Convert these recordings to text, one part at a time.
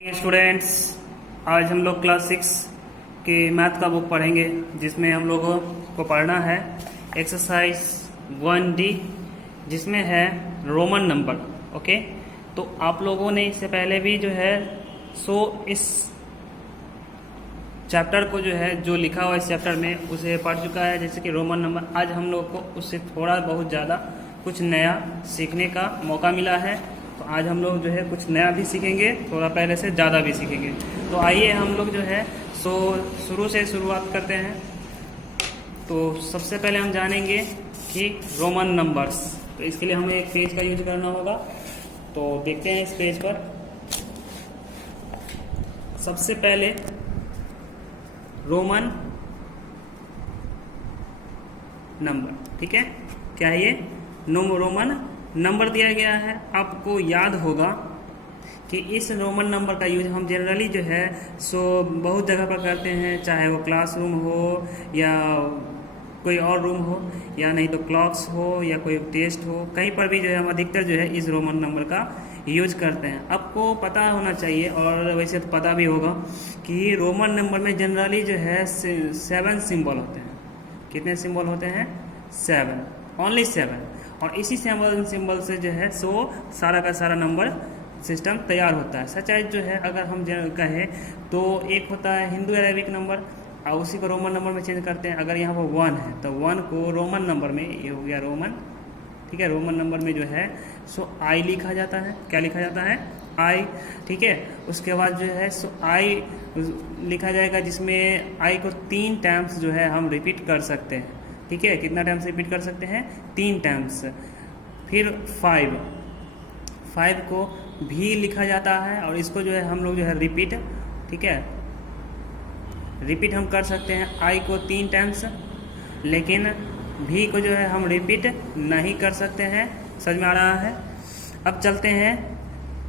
Students, आज हम लोग क्लास 6 के मैथ का बुक पढ़ेंगे, जिसमें हम लोगों को पढ़ना है एक्सरसाइज 1D, जिसमें है रोमन नंबर। ओके, तो आप लोगों ने इससे पहले भी जो है इस चैप्टर को जो लिखा हुआ इस चैप्टर में उसे पढ़ चुका है, जैसे कि रोमन नंबर। आज हम लोग को उससे थोड़ा बहुत ज़्यादा कुछ नया सीखने का मौका मिला है, तो आज हम लोग जो है कुछ नया भी सीखेंगे, थोड़ा पहले से ज़्यादा भी सीखेंगे। तो आइए हम लोग जो है शुरू से शुरुआत करते हैं। तो सबसे पहले हम जानेंगे कि रोमन नंबर्स, तो इसके लिए हमें एक पेज का यूज करना होगा। तो देखते हैं इस पेज पर। सबसे पहले रोमन नंबर, ठीक है, क्या है ये? रोमन नंबर दिया गया है। आपको याद होगा कि इस रोमन नंबर का यूज हम जनरली जो है बहुत जगह पर करते हैं, चाहे वो क्लासरूम हो या कोई और रूम हो, या नहीं तो क्लॉक्स हो या कोई टेस्ट हो, कहीं पर भी जो है हम अधिकतर जो है इस रोमन नंबर का यूज करते हैं। आपको पता होना चाहिए, और वैसे तो पता भी होगा, कि रोमन नंबर में जनरली जो है 7 सिंबल होते हैं। कितने सिंबल होते हैं? 7, ओनली 7। और इसी सिंबल से जो है सारा का सारा नंबर सिस्टम तैयार होता है। सच्चाई जो है अगर हम कहें तो एक होता है हिंदू अरेबिक नंबर, और उसी को रोमन नंबर में चेंज करते हैं। अगर यहाँ पर 1 है तो 1 को रोमन नंबर में, ये हो गया रोमन, ठीक है, रोमन नंबर में जो है आई लिखा जाता है। क्या लिखा जाता है? आई, ठीक है। उसके बाद जो है आई लिखा जाएगा, जिसमें आई को 3 टाइम्स जो है हम रिपीट कर सकते हैं, ठीक है। कितना टाइम्स रिपीट कर सकते हैं? 3 टाइम्स। फिर 5 को भी लिखा जाता है, और इसको जो है हम लोग जो है रिपीट, ठीक है, रिपीट हम कर सकते हैं आई को 3 टाइम्स, लेकिन भी को जो है हम रिपीट नहीं कर सकते हैं। समझ में आ रहा है? अब चलते हैं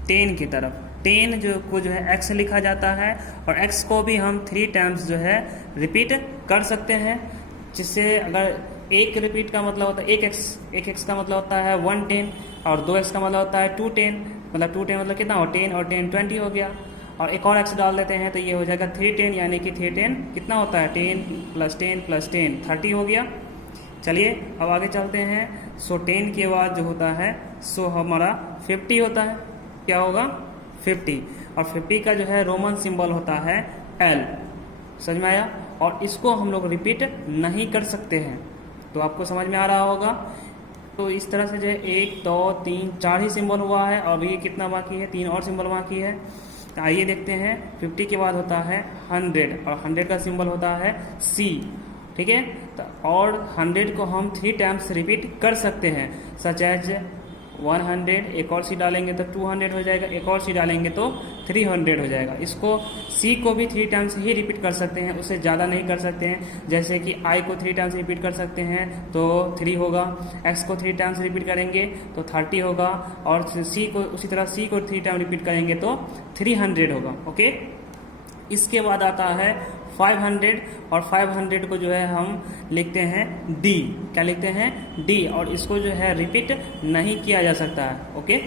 10 की तरफ। 10 को जो है एक्स लिखा जाता है, और एक्स को भी हम 3 टाइम्स जो है रिपीट कर सकते हैं, जिससे अगर एक रिपीट का मतलब होता है एक एक्स का मतलब होता है 110, और 2x का मतलब होता है 210। मतलब 210 मतलब कितना हो? 10 और 10 20 हो गया। और एक और एक्स डाल देते हैं तो ये हो जाएगा 310, यानी कि 310 कितना होता है? 10 + 10 + 10 30 हो गया। चलिए अब आगे चलते हैं। 10 के बाद जो होता है हमारा 50 होता है। क्या होगा? 50। और 50 का जो है रोमन सिंबल होता है L। समझ में आया? और इसको हम लोग रिपीट नहीं कर सकते हैं। तो आपको समझ में आ रहा होगा। तो इस तरह से जो है 1 2 3 4 ही सिंबल हुआ है, और अभी कितना बाकी है? 3 और सिंबल बाकी है। तो आइए देखते हैं। 50 के बाद होता है 100, और 100 का सिंबल होता है C, ठीक है। तो और 100 को हम 3 टाइम्स रिपीट कर सकते हैं, सच एज 100, एक और सी डालेंगे तो 200 हो जाएगा, एक और सी डालेंगे तो 300 हो जाएगा। इसको सी को भी 3 टाइम्स ही रिपीट कर सकते हैं, उससे ज़्यादा नहीं कर सकते हैं। जैसे कि आई को 3 टाइम्स रिपीट कर सकते हैं तो 3 होगा, एक्स को 3 टाइम्स रिपीट करेंगे तो 30 होगा, और सी को उसी तरह सी को 3 टाइम रिपीट करेंगे तो 300 होगा। ओके, इसके बाद आता है 500, और 500 को जो है हम लिखते हैं D। क्या लिखते हैं? D, और इसको जो है रिपीट नहीं किया जा सकता है। ओके,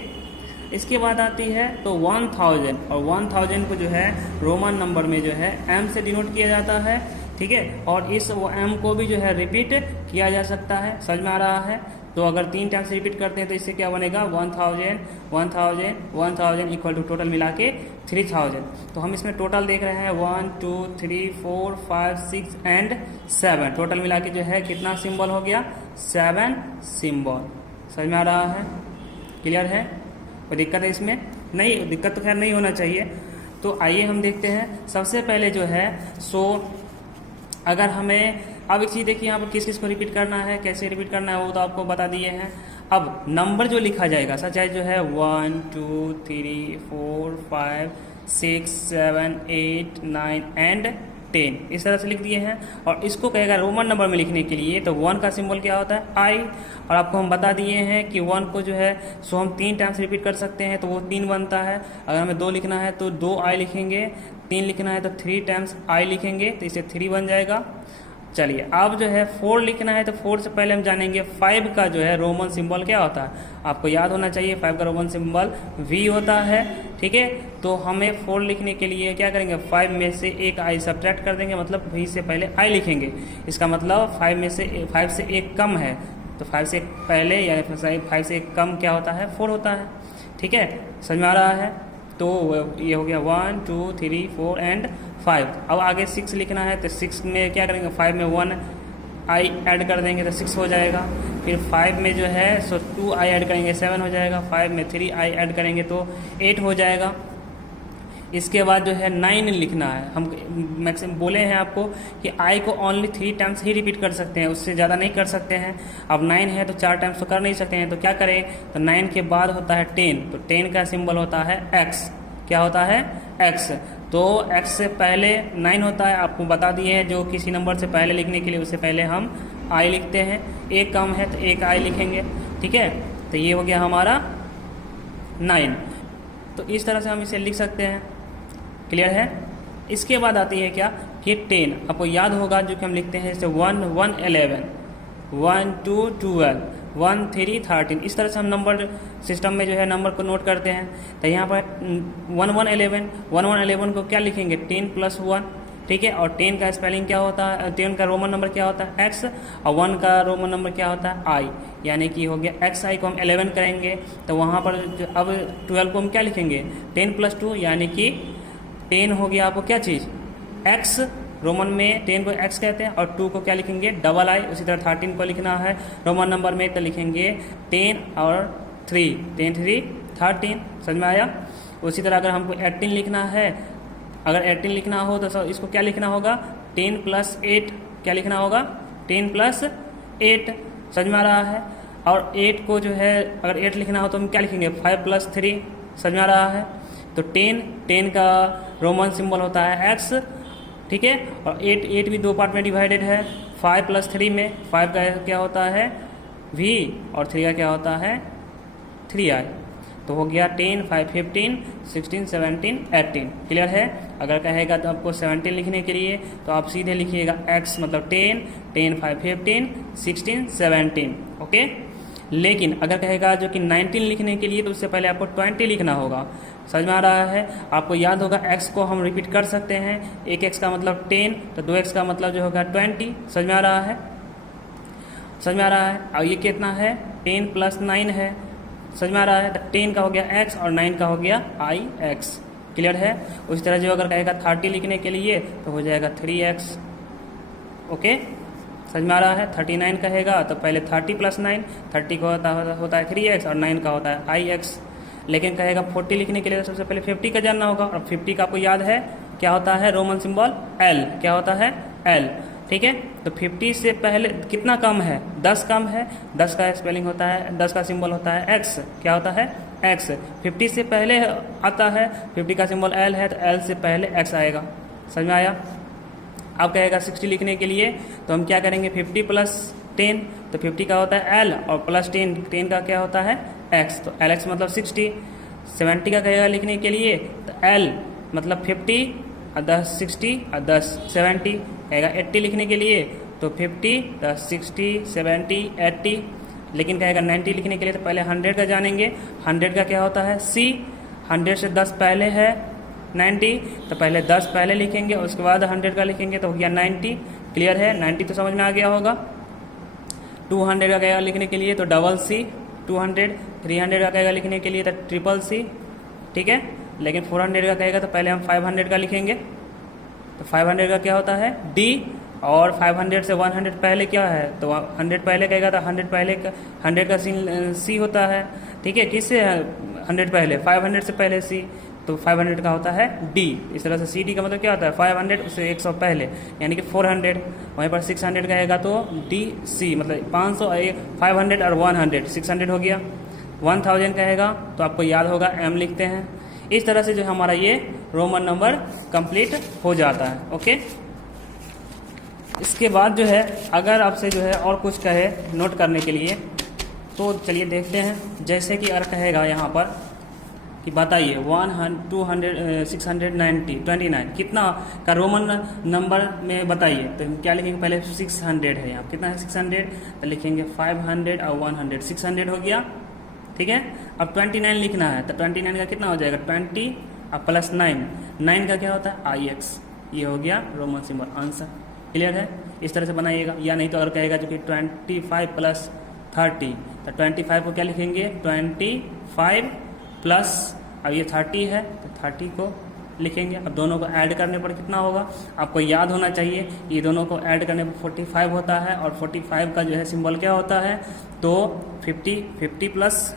इसके बाद आती है तो 1000, और 1000 को जो है रोमन नंबर में जो है M से डिनोट किया जाता है, ठीक है। और इस M को भी जो है रिपीट किया जा सकता है। समझ में आ रहा है? तो अगर 3 टाइम्स रिपीट करते हैं तो इससे क्या बनेगा? 1000 1000 1000 इक्वल टू टोटल मिला के 3000। तो हम इसमें टोटल देख रहे हैं 1 2 3 4 5 6 एंड 7। टोटल मिला के जो है कितना सिंबल हो गया? 7 सिंबल। समझ में आ रहा है? क्लियर है? कोई दिक्कत है इसमें? नहीं, दिक्कत तो खैर नहीं होना चाहिए। तो आइए हम देखते हैं। सबसे पहले जो है अगर हमें अब एक चीज़ देखिए, यहाँ पर किस किस को रिपीट करना है, कैसे रिपीट करना है, वो तो आपको बता दिए हैं। अब नंबर जो लिखा जाएगा, सच्चाई जो है 1 2 3 4 5 6 7 8 9 एंड 10, इस तरह से लिख दिए हैं। और इसको कहेगा रोमन नंबर में लिखने के लिए, तो 1 का सिंबल क्या होता है? आई। और आपको हम बता दिए हैं कि 1 को जो है हम 3 टाइम्स रिपीट कर सकते हैं, तो वो 3 बनता है। अगर हमें 2 लिखना है तो 2 आई लिखेंगे, 3 लिखना है तो 3 टाइम्स आई लिखेंगे, तो इसे 3 बन जाएगा। चलिए अब जो है 4 लिखना है तो 4 से पहले हम जानेंगे 5 का जो है रोमन सिंबल क्या होता है। आपको याद होना चाहिए 5 का रोमन सिंबल V होता है, ठीक है। तो हमें 4 लिखने के लिए क्या करेंगे, 5 में से एक I सब्ट्रैक्ट कर देंगे, मतलब V से पहले I लिखेंगे। इसका मतलब 5 में से 5 से एक कम है, तो 5 से एक पहले यानी 5 से एक कम क्या होता है, 4 होता है, ठीक है। समझ में आ रहा है। तो ये हो गया 1 2 3 4 एंड 5। अब आगे 6 लिखना है तो 6 में क्या करेंगे, 5 में 1 I ऐड कर देंगे तो 6 हो जाएगा। फिर 5 में जो है 2 I ऐड करेंगे 7 हो जाएगा। 5 में 3 I ऐड करेंगे तो 8 हो जाएगा। इसके बाद जो है 9 लिखना है। हम मैक्सिमम बोले हैं आपको कि I को ओनली 3 टाइम्स ही रिपीट कर सकते हैं, उससे ज़्यादा नहीं कर सकते हैं। अब 9 है तो 4 टाइम्स तो कर नहीं सकते हैं, तो क्या करें, तो 9 के बाद होता है 10, तो 10 का सिंबल होता है X। क्या होता है, X। तो X से पहले 9 होता है, आपको बता दिए हैं। जो किसी नंबर से पहले लिखने के लिए उससे पहले हम I लिखते हैं। एक कम है तो एक I लिखेंगे, ठीक है। तो ये हो गया हमारा 9। तो इस तरह से हम इसे लिख सकते हैं। क्लियर है। इसके बाद आती है क्या कि 10। आपको याद होगा जो कि हम लिखते हैं जैसे 1 1 11, 1 2 12, 1 3 13। इस तरह से हम नंबर सिस्टम में जो है नंबर को नोट करते हैं। तो यहाँ पर 1 1 11, 1 1 11 को क्या लिखेंगे, 10 + 1, ठीक है। और 10 का स्पेलिंग क्या होता है, 10 का रोमन नंबर क्या होता है, X, और 1 का रोमन नंबर क्या होता है, I, यानी कि हो गया XI को हम 11 करेंगे। तो वहाँ पर अब 12 को हम क्या लिखेंगे, 10 + 2 यानी कि 10 हो गया आपको क्या चीज़, X। रोमन में 10 को X कहते हैं, और 2 को क्या लिखेंगे, I। उसी तरह 13 को लिखना है रोमन नंबर में तो लिखेंगे 10 और 3, 10 3 13। समझ में आया। उसी तरह अगर हमको 18 लिखना है, अगर 18 लिखना हो तो इसको क्या लिखना होगा, 10 + 8, क्या लिखना होगा, 10 + 8। समझ में आ रहा है। और 8 को जो है अगर 8 लिखना हो तो हम क्या लिखेंगे, 5 + 3। समझ में आ रहा है। तो 10 का रोमन सिंबल होता है X, ठीक है। और 8 भी 2 पार्ट में डिवाइडेड है। 5 + 3 में 5 का क्या होता है, V, और 3 का क्या होता है, 3I। तो हो गया 10 5 15 16 17 18। क्लियर है। अगर कहेगा तो आपको 17 लिखने के लिए तो आप सीधे लिखिएगा X, मतलब 10 10 5 15 16 17, ओके। लेकिन अगर कहेगा जो कि 19 लिखने के लिए तो उससे पहले आपको 20 लिखना होगा। समझ में आ रहा है। आपको याद होगा X को हम रिपीट कर सकते हैं। एक X का मतलब 10, तो 2X का मतलब जो होगा 20। समझ में आ रहा है, समझ में आ रहा है। और ये कितना है, 10 + 9 है। समझ में आ रहा है। तो 10 का हो गया X और 9 का हो गया IX। क्लियर है। उसी तरह जो अगर कहेगा 30 लिखने के लिए तो हो जाएगा 3X, ओके। समझ में आ रहा है। 39 कहेगा तो पहले 30 + 9, 30 का होता है 3X और 9 का होता है IX। लेकिन कहेगा 40 लिखने के लिए तो सबसे पहले 50 का जानना होगा, और 50 का आपको याद है क्या होता है, रोमन सिंबल L। क्या होता है, L, ठीक है। तो 50 से पहले कितना कम है, 10 कम है। 10 का स्पेलिंग होता है, 10 का सिंबल होता है X। क्या होता है, X। 50 से पहले आता है, 50 का सिंबल L है तो L से पहले X आएगा। समझ में आया। अब कहेगा 60 लिखने के लिए तो हम क्या करेंगे, 50 + 10, तो 50 का होता है L और +10, 10 का क्या होता है X, तो LX मतलब 60। 70 का कहेगा लिखने के लिए तो L मतलब 50 और 10 60 और 10 70। कहेगा 80 लिखने के लिए तो 50 10 60 70 80। लेकिन कहेगा 90 लिखने के लिए तो पहले 100 का जानेंगे। 100 का क्या होता है C। 100 से 10 पहले है 90, तो पहले 10 पहले लिखेंगे, उसके बाद 100 का लिखेंगे तो हो गया 90। क्लियर है। 90 तो समझ में आ गया होगा। 200 का कहेगा लिखने के लिए तो CC 200। 300 का कहेगा लिखने के लिए तो CCC, ठीक है। लेकिन 400 का कहेगा तो पहले हम 500 का लिखेंगे, तो 500 का क्या होता है D, और 500 से 100 पहले क्या है, तो 100 पहले कहेगा तो 100 पहले 100 का C होता है, ठीक है। किससे 100 पहले, 500 से पहले C, तो 500 का होता है D। इस तरह से CD का मतलब क्या होता है, 500 उससे 100 पहले यानी कि 400। वहीं पर 600 कहेगा तो DC, मतलब 500, 500 और 100, 600 हो गया। 1000 कहेगा तो आपको याद होगा M लिखते हैं। इस तरह से जो हमारा ये रोमन नंबर कंप्लीट हो जाता है, ओके। इसके बाद जो है अगर आपसे जो है और कुछ कहे नोट करने के लिए तो चलिए देखते हैं। जैसे कि अगर कहेगा यहाँ पर कि बताइए 629 कितना का रोमन नंबर में बताइए। तो हम क्या लिखेंगे, पहले 600 है यहाँ, कितना है 600, तो लिखेंगे 500 और 100, 600 हो गया, ठीक है। अब 29 लिखना है, तो 29 का कितना हो जाएगा 20 और प्लस 9 का क्या होता है IX, ये हो गया रोमन सिंबल, आंसर क्लियर है। इस तरह से बनाइएगा, या नहीं तो अगर कहेगा जो कि 25 प्लस 30, तो 25 को क्या लिखेंगे 25 प्लस, अब ये 30 है तो 30 को लिखेंगे। अब दोनों को ऐड करने पर कितना होगा, आपको याद होना चाहिए, ये दोनों को ऐड करने पर 45 होता है, और 45 का जो है सिंबल क्या होता है, तो 50 प्लस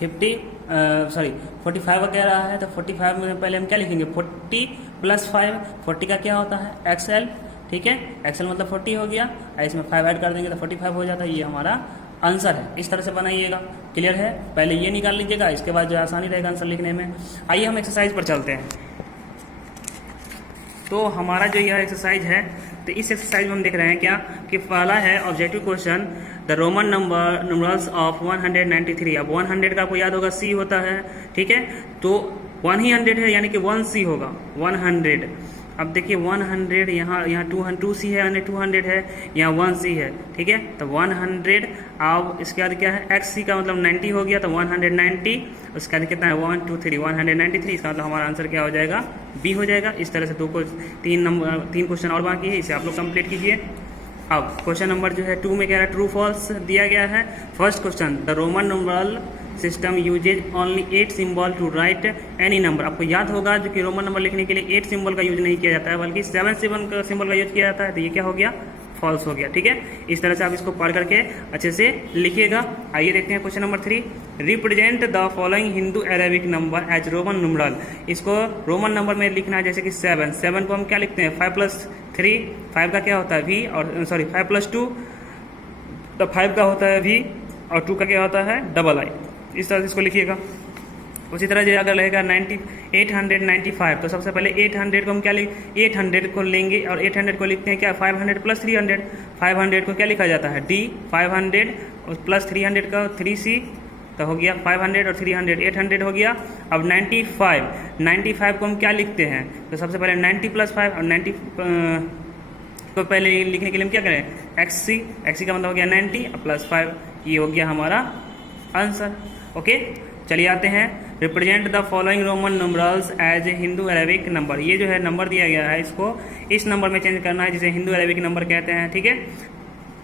45 का कह रहा है, तो 45 में पहले हम क्या लिखेंगे 40 प्लस 5, 40 का क्या होता है XL, ठीक है, XL मतलब 40 हो गया, इसमें 5 ऐड कर देंगे तो 45 हो जाता है, ये हमारा आंसर है। इस तरह से बनाइएगा, क्लियर है। पहले ये निकाल लीजिएगा, इसके बाद जो आसानी रहेगा आंसर लिखने में। आइए हम एक्सरसाइज पर चलते हैं। तो हमारा जो यह एक्सरसाइज है, तो इस एक्सरसाइज में हम देख रहे हैं क्या कि पहला है objective question, the Roman numbers of 193। अब 100 का आपको याद होगा C होता है, ठीक है, तो 100 है यानी कि 1C होगा 100। अब देखिए 100 यहाँ 2C है यानी 200 है, यहाँ 1C है, ठीक है, तो 100। अब इसके बाद क्या है XC का मतलब 90 हो गया, तो 190, उसके बाद कितना है 1 2 3 193, इसका मतलब हमारा आंसर क्या हो जाएगा B हो जाएगा। इस तरह से तीन क्वेश्चन और बाकी है, इसे आप लोग कंप्लीट कीजिए। अब क्वेश्चन नंबर जो है 2 में क्या है ट्रू फॉल्स दिया गया है। First question, the Roman numeral system uses only 8 symbol to write any number. आपको याद होगा जो कि रोमन नंबर लिखने के लिए 8 सिंबल का यूज नहीं किया जाता है, बल्कि 7 सिंबल का यूज किया जाता है, तो ये क्या हो गया फॉल्स हो गया, ठीक है। इस तरह से आप इसको पढ़ करके अच्छे से लिखिएगा। आइए देखते हैं question number 3, represent the following Hindu Arabic number as Roman numeral. इसको रोमन नंबर में लिखना है, जैसे कि 7 को हम क्या लिखते हैं 5 प्लस 3, 5 का क्या होता है V, और 5 प्लस 2, तो 5 का होता है V और 2 का क्या होता है II। इस तरह से इसको लिखिएगा। उसी तरह जो अगर रहेगा 895, तो सबसे पहले 800 को हम क्या 800 को लेंगे, और 800 को लिखते हैं क्या 500 प्लस 300। 500 को क्या लिखा जाता है D, 500 और प्लस 300 का 3C, तो हो गया 500 और 300 800 हो गया। अब 95 को हम क्या लिखते हैं, तो सबसे पहले 90 प्लस 5, और 90 को पहले लिखने के लिए हम क्या करें XC का मतलब हो गया 90 प्लस 5, ये हो गया हमारा आंसर। ओके, चलिए आते हैं, represent the following Roman numerals as a Hindu Arabic number. ये जो है नंबर दिया गया है, इसको इस नंबर में चेंज करना है जिसे हिंदू अरेबिक नंबर कहते हैं, ठीक है।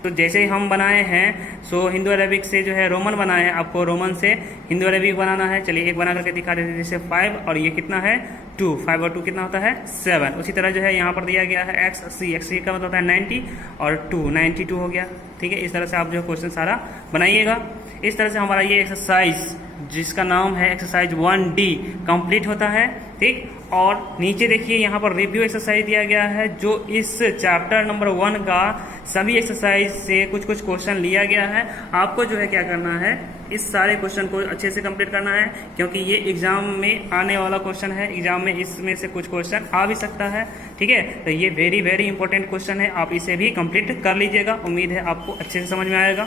तो जैसे हम बनाए हैं, सो हिंदू अरेबिक से जो है रोमन बनाए हैं, आपको रोमन से हिंदू अरेबिक बनाना है। चलिए एक बना करके दिखा देते हैं, जैसे 5 और ये कितना है 2, 5 और 2 कितना होता है 7। उसी तरह जो है यहाँ पर दिया गया है XC का मतलब होता है 90 और 2 92 हो गया, ठीक है। इस तरह से आप जो है क्वेश्चन सारा बनाइएगा। इस तरह से हमारा ये एक्सरसाइज जिसका नाम है एक्सरसाइज 1D कंप्लीट होता है, ठीक। और नीचे देखिए यहाँ पर रिव्यू एक्सरसाइज दिया गया है, जो इस चैप्टर नंबर 1 का सभी एक्सरसाइज से कुछ क्वेश्चन लिया गया है। आपको जो है क्या करना है, इस सारे क्वेश्चन को अच्छे से कंप्लीट करना है, क्योंकि ये एग्जाम में आने वाला क्वेश्चन है। एग्जाम में इसमें से कुछ क्वेश्चन आ भी सकता है, ठीक है। तो ये वेरी इंपॉर्टेंट क्वेश्चन है, आप इसे भी कंप्लीट कर लीजिएगा। उम्मीद है आपको अच्छे से समझ में आएगा।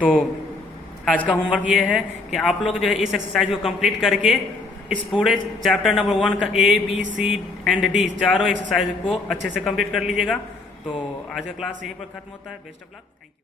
तो आज का होमवर्क ये है कि आप लोग जो है इस एक्सरसाइज को कंप्लीट करके इस पूरे चैप्टर नंबर 1 का A, B, C and D चारों एक्सरसाइज को अच्छे से कंप्लीट कर लीजिएगा। तो आज का क्लास यहीं पर खत्म होता है। Best of luck, thank you.